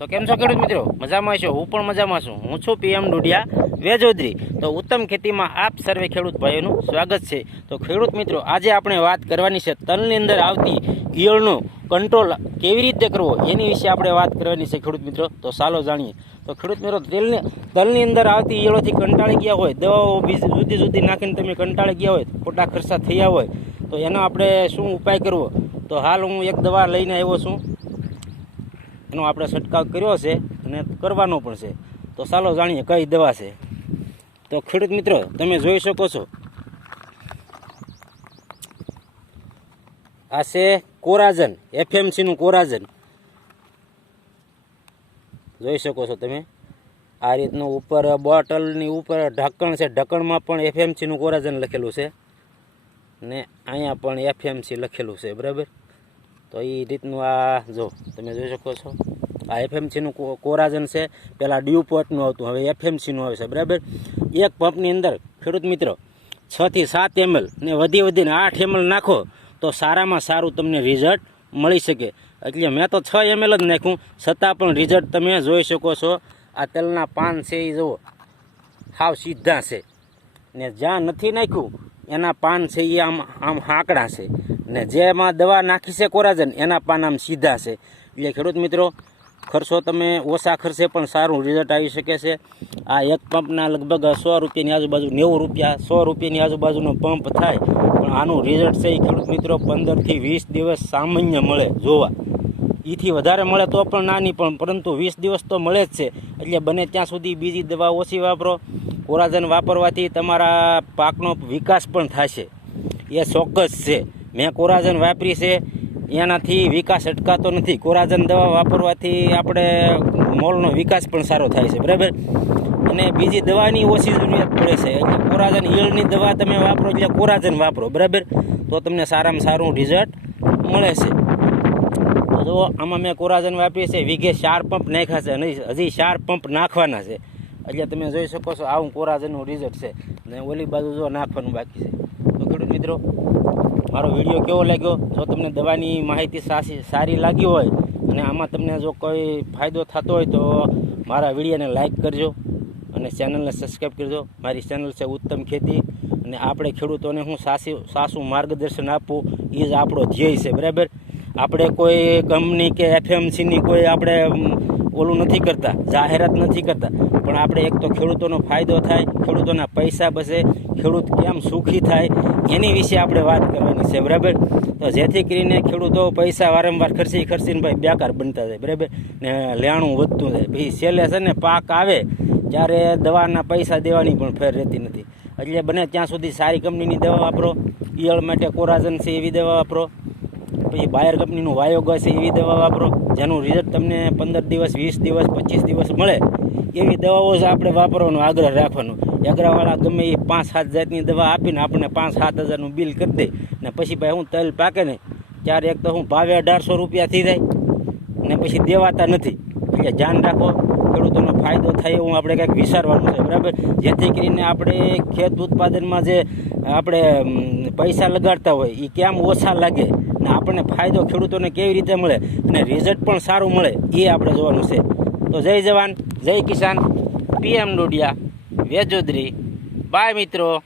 તો કેમ છો ખેડૂત મિત્રો? મજામાં છો? હું પણ મજામાં છું. હું છું પીએમ ડોડિયા વેજોદરી. તો ઉત્તમ ખેતીમાં આપ સર્વે ખેડૂત ભાઈઓનું સ્વાગત છે. તો ખેડૂત મિત્રો, આજે આપણે વાત કરવાની છે તલની અંદર આવતી ઈયળનો કંટ્રોલ કેવી રીતે કરવો એની વિશે આપણે વાત કરવાની છે ખેડૂત મિત્રો. તો ચાલો જાણીએ. તો ખેડૂત મિત્રો, તલની અંદર આવતી ઈયળોથી કંટાળી ગયા હોય, દવાઓ જુદી જુદી નાખીને તમે કંટાળી ગયા હોય, ખોટા ખર્ચા થયા હોય, તો એનો આપણે શું ઉપાય કરવો? તો હાલ હું એક દવા લઈને આવ્યો છું. એનો આપણે છંટકાવ કર્યો છે અને કરવાનો પણ છે. તો ચાલો જાણીએ કઈ દવા છે. તો ખેડૂત મિત્રો, તમે જોઈ શકો છો, આ છે કોરાજન, એફએમસીનું કોરાજન. જોઈ શકો છો તમે, આ રીતનું ઉપર બોટલની ઉપર ઢક્કણ છે. ઢક્કણમાં પણ એફએમસીનું કોરાજન લખેલું છે ને અહીંયા પણ એફએમસી લખેલું છે, બરાબર. તો એ રીતનું આ જો તમે જોઈ શકો છો, આ એફએમસીનું કોરાજન છે. પહેલાં ડ્યુપોટનું આવતું, હવે એફએમસીનું આવે છે, બરાબર. એક પંપની અંદર ખેડૂત મિત્રો 6 થી 7 ml ને વધીને 8 ml નાખો તો સારામાં સારું તમને રિઝલ્ટ મળી શકે. એટલે મેં તો 6 ml જ નાખ્યું, છતાં પણ રિઝલ્ટ તમે જોઈ શકો છો. આ તલના પાન છે એ જુઓ, હાવ સીધા છે, ને જ્યાં નથી નાખ્યું એના પાન છે એ આમ હાંકડા છે, ને જેમાં દવા નાખી છે કોરાજન એના પાન આમ સીધા છે. એટલે ખેડૂત મિત્રો, ખર્ચો તમે ઓછા ખર્ચે પણ સારું રિઝલ્ટ આવી શકે છે. આ એક પંપના લગભગ 100 રૂપિયાની આજુબાજુ, 90 રૂપિયા 100 રૂપિયાની આજુબાજુનો પંપ થાય, પણ આનું રિઝલ્ટ છે એ ખેડૂત મિત્રો 15 થી 20 દિવસ સામાન્ય મળે જોવા. એથી વધારે મળે તો પણ નાની, પણ પરંતુ 20 દિવસ તો મળે જ છે. એટલે બને ત્યાં સુધી બીજી દવા ઓછી વાપરો. કોરાજન વાપરવાથી તમારા પાકનો વિકાસ પણ થશે, એ ચોક્કસ છે. મેં કોરાજન વાપરી છે, એનાથી વિકાસ અટકાતો નથી. કોરાજન દવા વાપરવાથી આપણે મોલનો વિકાસ પણ સારો થાય છે, બરાબર. અને બીજી દવાની ઓછી જરૂરિયાત પડે છે. એટલે કોરાજન ઈયળની દવા તમે વાપરો એટલે કોરાજન વાપરો, બરાબર. તો તમને સારામાં સારું રિઝલ્ટ મળે છે. તો આમાં મેં કોરાજન વાપરી છે, વીઘે 4 પંપ નાખ્યા છે અને હજી 4 પંપ નાખવાના છે. એટલે તમે જોઈ શકો છો, આવું કોરાજનનું રિઝલ્ટ છે. ને ઓલી બાજુ જો નાખવાનું બાકી છે. તો ખેડૂત મિત્રો, મારો વિડીયો કેવો લાગ્યો? જો તમને દવાની માહિતી સારી લાગી હોય અને આમાં તમને જો કોઈ ફાયદો થતો હોય તો મારા વિડીયોને લાઇક કરજો અને ચેનલને સબસ્ક્રાઈબ કરજો. મારી ચેનલ છે ઉત્તમ ખેતી, અને આપણે ખેડૂતોને હું સાચું માર્ગદર્શન આપવું એ જ આપણો ધ્યેય છે, બરાબર. આપણે કોઈ કંપની કે એફએમસીની કોઈ આપણે ઓલું નથી કરતા, જાહેરાત નથી કરતા, પણ આપણે એક તો ખેડૂતોનો ફાયદો થાય, ખેડૂતોના પૈસા બચે, ખેડૂત કેમ સુખી થાય એની વિશે આપણે વાત કરવાની છે, બરાબર. તો જેથી કરીને ખેડૂતો પૈસા વારંવાર ખર્ચીને ભાઈ બેકાર બનતા જાય, બરાબર, ને લેણું વધતું જાય. પછી છેલ્લે છે ને પાક આવે ત્યારે દવાના પૈસા દેવાની પણ ફેર રહેતી નથી. એટલે બને ત્યાં સુધી સારી કંપનીની દવા વાપરો. ઈયળ માટે કોરાજન છે એવી દવા વાપરો. પછી બાયર કંપનીનું વાયોગસ છે એવી દવા વાપરો, જેનું રિઝલ્ટ તમને 15 દિવસ 20 દિવસ 25 દિવસ મળે એવી દવાઓ જ આપણે વાપરવાનો આગ્રહ રાખવાનો. એગ્રાવાળા ગમે એ 5-7 જાતની દવા આપીને આપણને 5-7 હજારનું બિલ કરી દે, ને પછી ભાઈ હું તલ પાકે ને ત્યારે એક તો હું ભાવે 1800 રૂપિયા થઈ જાય ને પછી દેવાતા નથી. એટલે ધ્યાન રાખો, ખેડૂતોનો ફાયદો થાય એવું આપણે કંઈક વિચારવાનું છે, બરાબર. જેથી કરીને આપણે ખેત ઉત્પાદનમાં જે આપણે પૈસા લગાડતા હોય એ કેમ ઓછા લાગે ને આપણને ફાયદો ખેડૂતોને કેવી રીતે મળે અને રિઝલ્ટ પણ સારું મળે એ આપણે જોવાનું છે. તો જય જવાન, જય કિસાન, પીએમ ડોડિયા વેજોદરી. બાય મિત્રો.